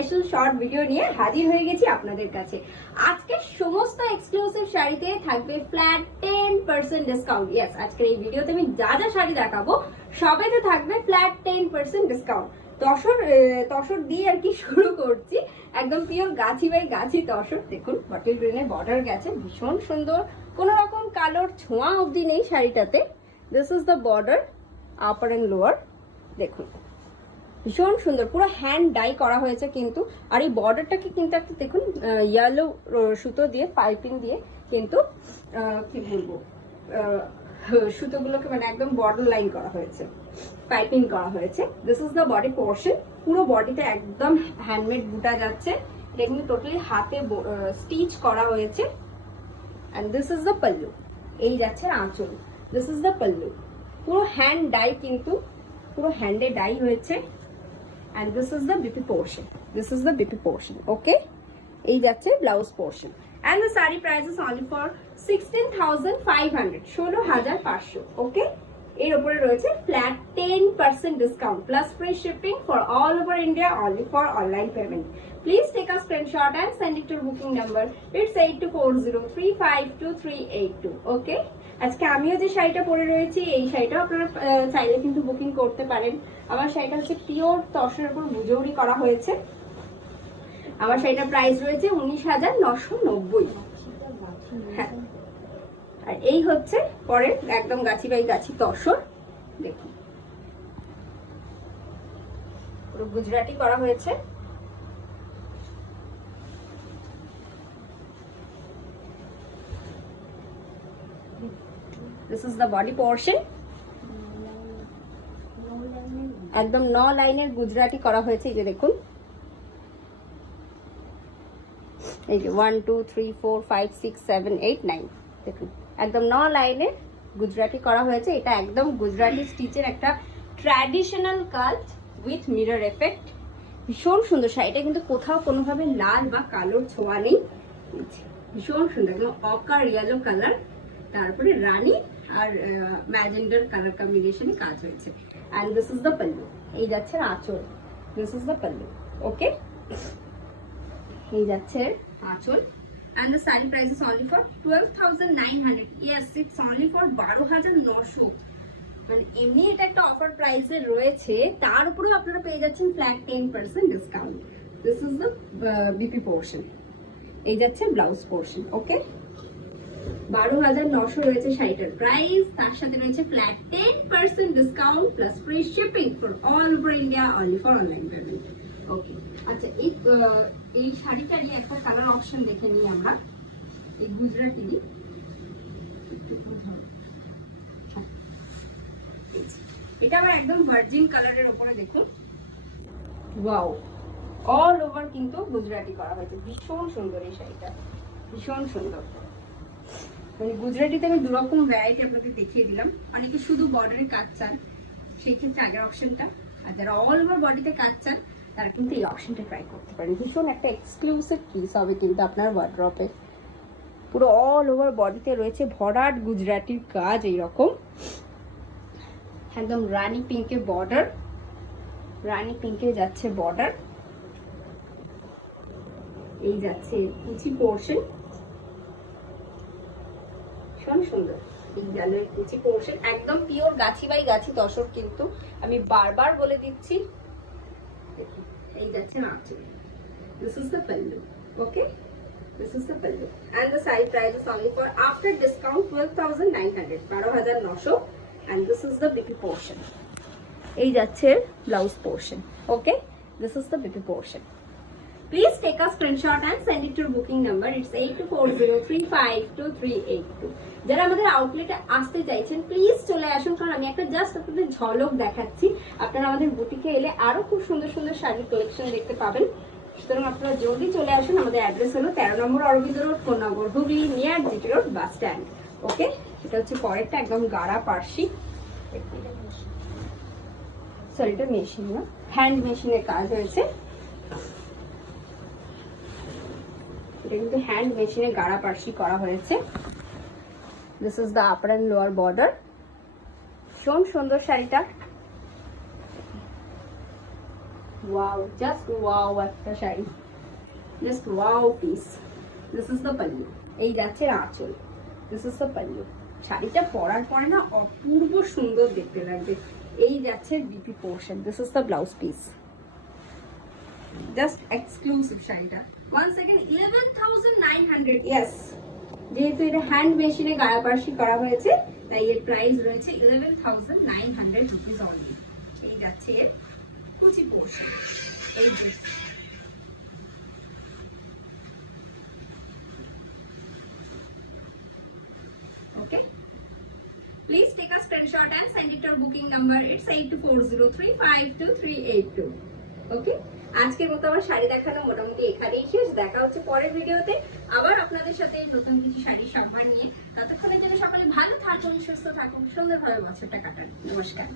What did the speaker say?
Special short video নিয়ে হাজির হয়ে গেছি আপনাদের কাছে। আজকে সমস্ত এক্সক্লুসিভ শাড়িতে থাকবে ফ্ল্যাট 10% ডিসকাউন্ট। ইয়েস, আজকের এই ভিডিওতে আমি যা যা শাড়ি দেখাবো সবেতে থাকবে ফ্ল্যাট 10% ডিসকাউন্ট। তসর দিয়ে আর কি শুরু করছি, একদম পিওর গাছি বাই গাছি তসর। দেখুন বটল গ্রিনের বর্ডার গেছে, ভীষণ সুন্দর, কোনো রকম কালোর ছোঁয়া অবধি নেই শাড়িটাতে। This is the border, upper and lower. দেখুন ভীষণ সুন্দর, পুরো হ্যান্ড ডাই করা হয়েছে কিন্তু। আর এই বর্ডারটাকে কিন্তু একটা দেখুন ইয়েলো সুতো দিয়ে পাইপিং দিয়ে কিন্তু কি বলবো সুতোগুলোকে মানে একদম বর্ডার লাইন করা হয়েছে, পাইপিং করা হয়েছে। This is the body portion, পুরো বডিতে একদম হ্যান্ডমেড বুটা যাচ্ছে। এটা কিন্তু টোটালি হাতে স্টিচ করা হয়েছে। And this is the pallu, এই যাচ্ছে আঁচল। দিস ইজ দ্য পাল্লু, পুরো হ্যান্ড ডাই কিন্তু, পুরো হ্যান্ডে ডাই হয়েছে। and this is the BP portion, this is the BP portion, okay? এই যাচ্ছে blouse portion. and the saree price is only for 16,500, 16,500, okay? এর উপরে রয়েছে flat 10% discount plus free shipping for all over India, only for online payment. Please take a screenshot and send it to booking number. It's 8240352382, okay? আজকে আমিও যে শাড়িটা পরে রয়েছি এই শাড়িটাও আপনারা চাইলে কিন্তু বুকিং করতে পারেন। আমার শাড়িটা হচ্ছে পিওর তসরের উপর মুজৌরি করা হয়েছে। আমার শাড়িটার প্রাইস রয়েছে 19,990। হ্যাঁ, আর এই হচ্ছে পরে একদম গাছি বাই গাছি তসর। দেখুন পুরো গুজরাটি করা হয়েছে। This is the body portion, একদম 9 লাইনের গুজরাটি করা হয়েছে। এই যে দেখুন, এই যে 1 2 3 4 5 6 7 8 9, দেখুন একদম 9 লাইনের গুজরাটি করা হয়েছে। এটা একদম গুজরাটি স্টিচের একটা traditional cut with mirror effect. ভীষণ সুন্দর শাড়িটা, কিন্তু কোথাও কোনোভাবে লাল বা কালোর ছোঁয়া নেই। ভীষণ সুন্দর, একদম অকার ইয়েলো কালার, তারপরে রানী আর ম্যাজেন্ডার কালার কম্বিনেশনে কাজ হয়েছে। And this is the pallu, এই যাচ্ছে আঁচল। This is the pallu, okay? এই যাচ্ছে আঁচল। And the sari price is only for 12,900। Yes, it's only for 12,900। মানে এমনি এটা একটা অফার প্রাইসে রয়েছে, তার উপরেও আপনারা পেয়ে যাচ্ছেন flat 10% discount. This is the BP portion, এই যাচ্ছে ব্লাউজ পোর্শন, ওকে? 12,900 রয়েছে শাড়িটার প্রাইস, তার সাথে রয়েছে flat 10% discount plus free shipping for all over India, only for online payment, okay? আচ্ছা, এই শাড়িটারই একটা কালার অপশন দেখে নিই আমরা। এই গুজরাটিরই এটা আমার একদম ভার্জিন কালারের উপরে, দেখুন ওয়াও, অল ওভার কিন্তু গুজরাটি করা হয়েছে। ভীষণ সুন্দর এই শাড়িটা, ভীষণ সুন্দর। মানে গুজরাটিতে আমি দুরকম ভ্যারাইটি আপনাদের দেখিয়ে দিলাম। অনেকে শুধু বর্ডারে কাজ চান, সেই ক্ষেত্রে আগের অপশনটা, আর যারা অল ওভার বডিতে কাজ চান তারা কিন্তু এই অপশনটা ট্রাই করতে পারেন। ভীষণ একটা এক্সক্লুসিভ পিস হবে কিন্তু আপনার ওয়ার্ড্রপে। পুরো অল ওভার বডিতে রয়েছে ভরাট গুজরাটির কাজ, এইরকম একদম রানী পিঙ্কে বর্ডার, রানী পিঙ্কে যাচ্ছে বর্ডার। এই যাচ্ছে কুচি পোর্শন, ভীষণ সুন্দর এই গেলের কুচি পোর্শন, একদম পিওর গাছি বাই গাছি তসর কিন্তু, আমি বারবার বলে দিচ্ছি। এই যাচ্ছে আঁচল। This is the pallu, okay? This is the pallu and the sari price is only for after discount 12,900, 12,900। And this is the BP portion, এই যাচ্ছে blouse portion, okay? This is the BP portion. Please take a screenshot and send it to your booking number. It's 8240352382. যারা আমাদের আউটলেটে আসতে চাইছেন please চলে আসুন, কারণ আমি একটা জাস্ট আপনাদের ঝলক দেখাচ্ছি। আপনারা আমাদের বুটিকে এলে আরো খুব সুন্দর সুন্দর শাড়ির কালেকশন দেখতে পাবেন। সুতরাং আপনারা জলদি চলে আসুন। আমাদের অ্যাড্রেস হলো 13 number Aurobindo road, phone number Hooghly, near GT road bus stand, okay? এটা হচ্ছে পরেরটা, একদম গাড়া পার্সি। সরি, এটা মেশিন না, হ্যান্ড মেশিনের কাজ হয়েছে। এটা কিন্তু হ্যান্ড মেশিনে গাড়া পার্সি করা হয়েছে। This is the upper and lower border. ভীষণ সুন্দর শাড়িটা, ওয়াও, জাস্ট ওয়াও একটা sari, just wow piece. This is the pallu, এই যাচ্ছে আঁচল, দিস ইজ দ্য পাল্লু। শাড়িটা পরার পরে না অপূর্ব সুন্দর দেখতে লাগবে। এই যাচ্ছে BP portion, this is the blouse piece. Just exclusive শাড়িটা। One second, 11,900, yes. যেহেতু এটা হ্যান্ড মেশিনে গায়াপার্সি করা হয়েছে তাই এর প্রাইস রয়েছে 11,900 রুপিস অনলি। এই যাচ্ছে এর কুচি পোর্শন, এই যে ওকে। Please take a screenshot and send it to our booking number. It's 8240352382. ওকে, আজকের মতো আমার শাড়ি দেখানো মোটামুটি এখানেই শেষ। দেখা হচ্ছে পরের ভিডিওতে আবার আপনাদের সাথে নতুন কিছু শাড়ির সম্মান নিয়ে। ততক্ষণের জন্য সকলে ভালো থাকুন, সুস্থ থাকুন, সুন্দরভাবে বছরটা কাটান। নমস্কার।